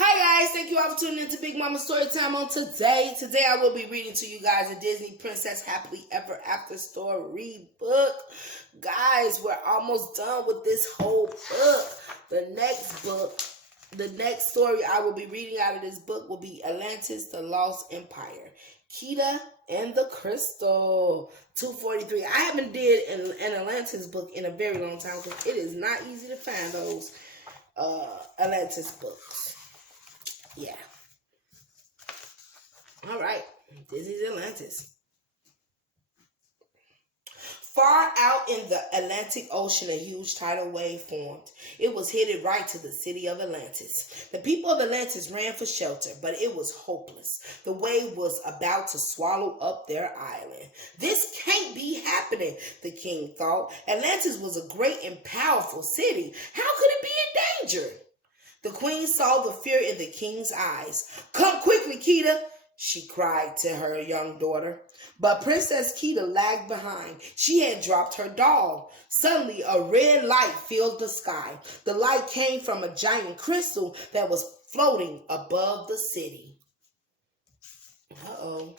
Hi guys, thank you all for tuning in to Big Mama Storytime on today. Today I will be reading to you guys a Disney Princess Happily Ever After story book. Guys, we're almost done with this whole book. The next story I will be reading out of this book will be Atlantis, the Lost Empire. Kita and the Crystal, 243. I haven't did an Atlantis book in a very long time because it is not easy to find those Atlantis books. Yeah. All right. Disney's Atlantis. Far out in the Atlantic Ocean, a huge tidal wave formed. It was headed right to the city of Atlantis. The people of Atlantis ran for shelter, but it was hopeless. The wave was about to swallow up their island. This can't be happening, the king thought. Atlantis was a great and powerful city. How could it be in danger? The queen saw the fear in the king's eyes. "Come quickly, Kita," she cried to her young daughter. But Princess Kita lagged behind. She had dropped her doll. Suddenly, a red light filled the sky. The light came from a giant crystal that was floating above the city. Uh-oh.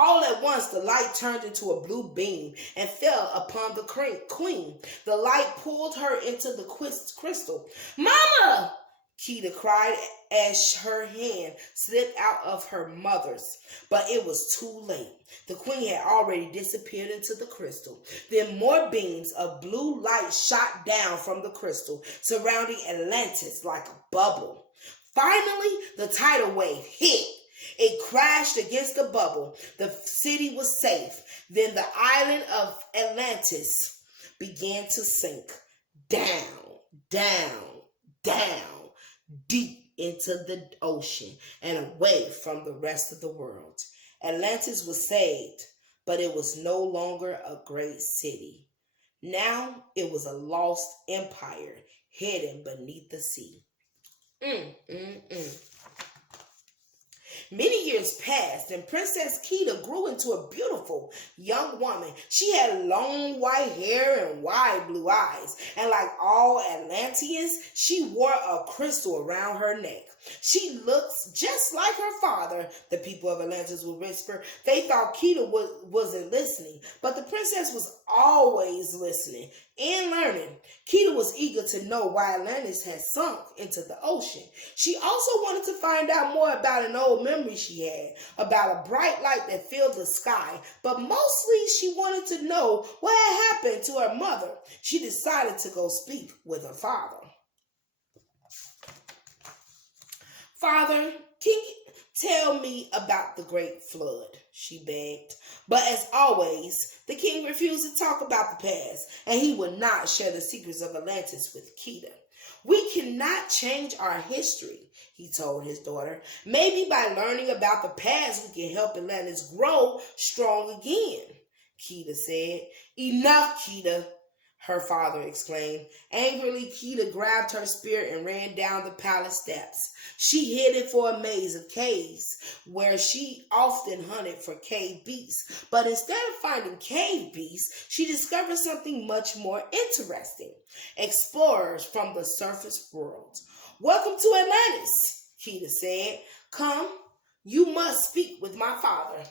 All at once, the light turned into a blue beam and fell upon the queen. The light pulled her into the crystal. "Mama!" Kita cried as her hand slipped out of her mother's. But it was too late. The queen had already disappeared into the crystal. Then more beams of blue light shot down from the crystal, surrounding Atlantis like a bubble. Finally, the tidal wave hit. It crashed against the bubble. The city was safe. Then the island of Atlantis began to sink down, down, down, deep into the ocean and away from the rest of the world. Atlantis was saved, but it was no longer a great city. Now it was a lost empire hidden beneath the sea. Many years passed, and Princess Kita grew into a beautiful young woman. She had long white hair and wide blue eyes, and like all Atlanteans, she wore a crystal around her neck. "She looks just like her father," the people of Atlantis would whisper. They thought Kita wasn't listening, but the princess was always listening and learning. Kita was eager to know why Atlantis had sunk into the ocean. She also wanted to find out more about an old memory she had, about a bright light that filled the sky, but mostly she wanted to know what had happened to her mother. She decided to go speak with her father. "Father, can you tell me about the great flood?" she begged. But as always, the king refused to talk about the past, and he would not share the secrets of Atlantis with Kita. "We cannot change our history," he told his daughter. "Maybe by learning about the past, we can help Atlantis grow strong again," Kita said. "Enough, Kita," her father exclaimed. Angrily, Kita grabbed her spear and ran down the palace steps. She headed for a maze of caves where she often hunted for cave beasts. But instead of finding cave beasts, she discovered something much more interesting. Explorers from the surface world. "Welcome to Atlantis," Kita said. "Come, you must speak with my father."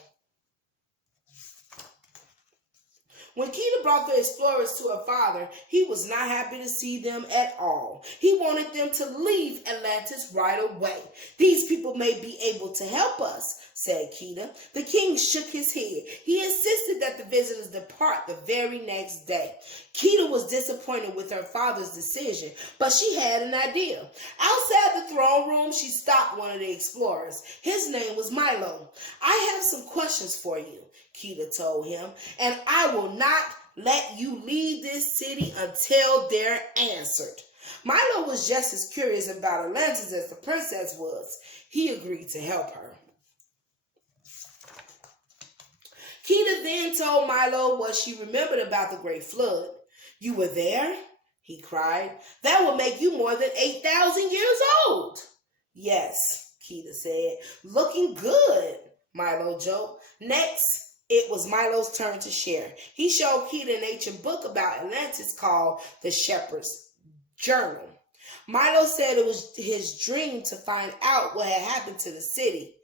When Kita brought the explorers to her father, he was not happy to see them at all. He wanted them to leave Atlantis right away. "These people may be able to help us," said Kita. The king shook his head. He insisted that the visitors depart the very next day. Kita was disappointed with her father's decision, but she had an idea. Outside the throne room, she stopped one of the explorers. His name was Milo. "I have some questions for you," Kita told him, "and I will not let you leave this city until they're answered." Milo was just as curious about Atlantis as the princess was. He agreed to help her. Kita then told Milo what she remembered about the Great Flood. "You were there?" he cried. "That will make you more than 8,000 years old." "Yes," Kita said. "Looking good," Milo joked. Next, it was Milo's turn to share. He showed Kita an ancient book about Atlantis called The Shepherd's Journal. Milo said it was his dream to find out what had happened to the city.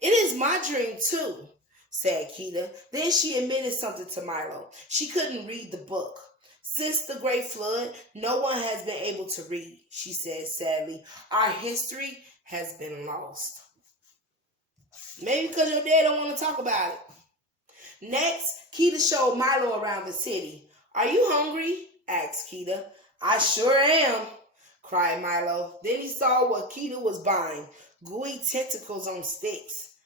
It is my dream too, said Keita. Then she admitted something to Milo. She couldn't read the book. Since the Great Flood, no one has been able to read, she said sadly. Our history has been lost. Maybe because your dad don't want to talk about it. Next, Keita showed Milo around the city. Are you hungry? Asked Keita. I sure am, cried Milo. Then he saw what Keita was buying, gooey tentacles on sticks.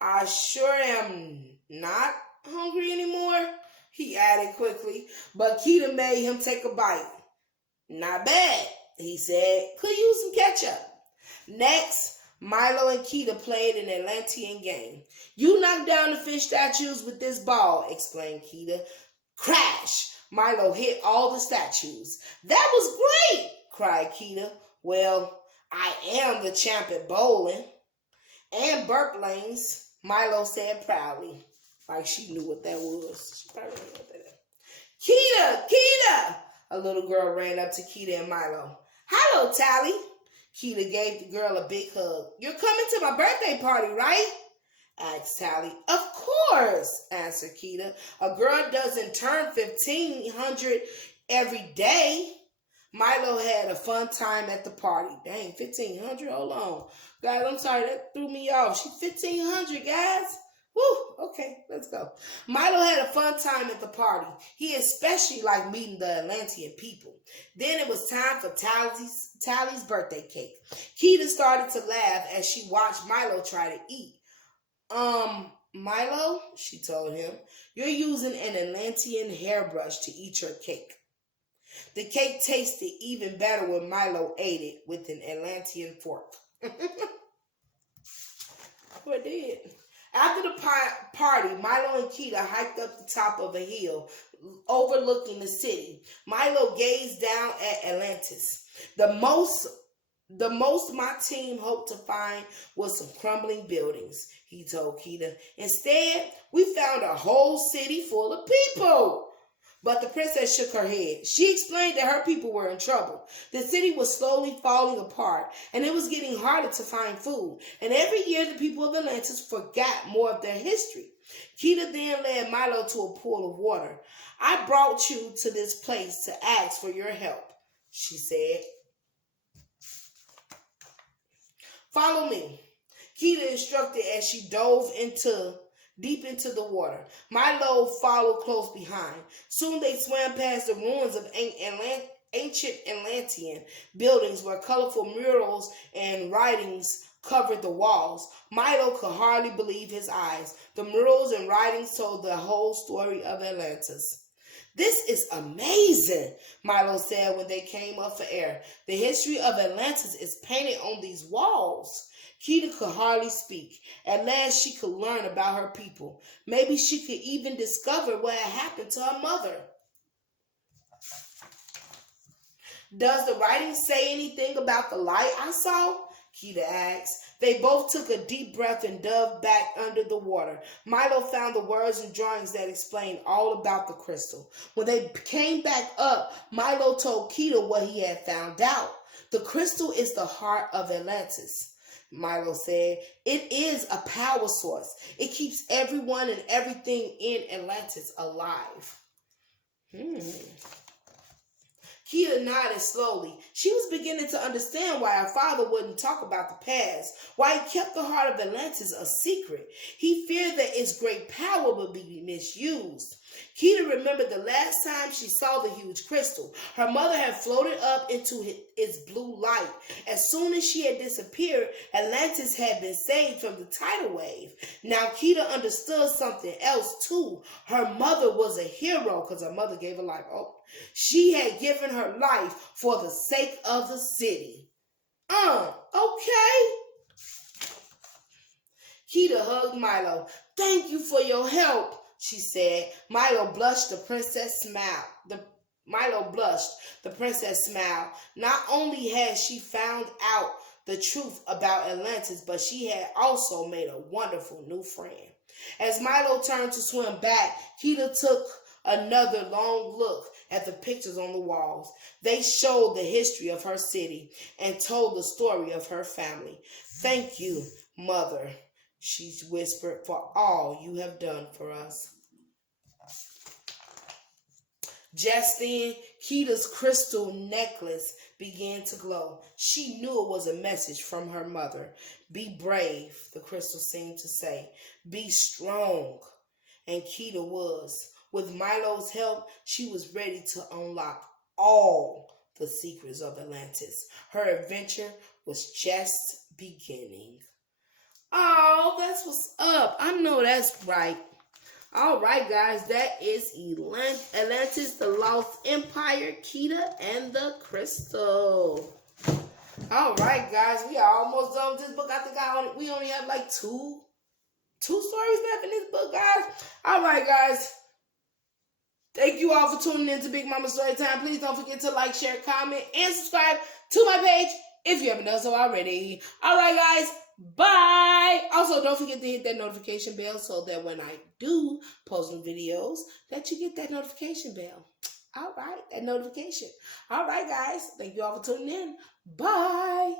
I sure am not hungry anymore, he added quickly, but Keita made him take a bite. Not bad, he said. Could use some ketchup. Next, Milo and Keita played an Atlantean game. You knock down the fish statues with this ball, explained Keita. Crash! Milo hit all the statues. That was great, cried Keita. Well, I am the champ at bowling. And Burke Lanes, Milo said proudly. Like she knew what that was. She probably didn't know what that is. Keita! Keita! A little girl ran up to Keita and Milo. Hello, Tally. Keita gave the girl a big hug. You're coming to my birthday party, right? Asked Tally. Of course, answered Keita. A girl doesn't turn 1,500 every day. Milo had a fun time at the party. Dang, 1,500? Hold on. Guys, I'm sorry, that threw me off. She's 1,500, guys. Woo, okay, let's go. Milo had a fun time at the party. He especially liked meeting the Atlantean people. Then it was time for Tally's birthday cake. Keita started to laugh as she watched Milo try to eat. Milo, she told him, you're using an Atlantean hairbrush to eat your cake. The cake tasted even better when Milo ate it with an Atlantean fork. What did? After the party, Milo and Keita hiked up the top of a hill overlooking the city. Milo gazed down at Atlantis. The most my team hoped to find was some crumbling buildings, he told Keita. Instead, we found a whole city full of people. But the princess shook her head. She explained that her people were in trouble. The city was slowly falling apart, and it was getting harder to find food. And every year, the people of Atlantis forgot more of their history. Keita then led Milo to a pool of water. I brought you to this place to ask for your help, she said. Follow me, Keita instructed as she dove deep into the water. Milo followed close behind. Soon they swam past the ruins of ancient Atlantean buildings where colorful murals and writings covered the walls. Milo could hardly believe his eyes. The murals and writings told the whole story of Atlantis. This is amazing, Milo said when they came up for air. The history of Atlantis is painted on these walls. Keita could hardly speak. At last she could learn about her people. Maybe she could even discover what had happened to her mother. Does the writing say anything about the light I saw? Keita asked. They both took a deep breath and dove back under the water. Milo found the words and drawings that explained all about the crystal. When they came back up, Milo told Keita what he had found out. The crystal is the heart of Atlantis, Milo said. It is a power source. It keeps everyone and everything in Atlantis alive. Keita nodded slowly. She was beginning to understand why her father wouldn't talk about the past, why he kept the heart of Atlantis a secret. He feared that its great power would be misused. Keita remembered the last time she saw the huge crystal. Her mother had floated up into its blue light. As soon as she had disappeared, Atlantis had been saved from the tidal wave. Now Keita understood something else too. Her mother was a hero because her mother gave her life. She had given her life for the sake of the city. Okay. Keita hugged Milo. Thank you for your help, she said. Milo blushed. The princess smiled. The princess smiled. Not only had she found out the truth about Atlantis, but she had also made a wonderful new friend. As Milo turned to swim back, Keita took another long look at the pictures on the walls. They showed the history of her city and told the story of her family. Thank you, Mother, she whispered, for all you have done for us. Just then, Kita's crystal necklace began to glow. She knew it was a message from her mother. Be brave, the crystal seemed to say. Be strong. And Kita was. With Milo's help, she was ready to unlock all the secrets of Atlantis. Her adventure was just beginning. Oh, that's what's up. I know that's right. All right, guys, that is Atlantis, the Lost Empire, Kita, and the Crystal. All right, guys, we are almost done with this book. I think we only have like two stories left in this book, guys. All right, guys. Thank you all for tuning in to Big Mama Storytime. Please don't forget to like, share, comment, and subscribe to my page if you haven't done so already. All right, guys. Bye. Also, don't forget to hit that notification bell so that when I do post new videos, that you get that notification bell. All right, that notification. All right, guys. Thank you all for tuning in. Bye.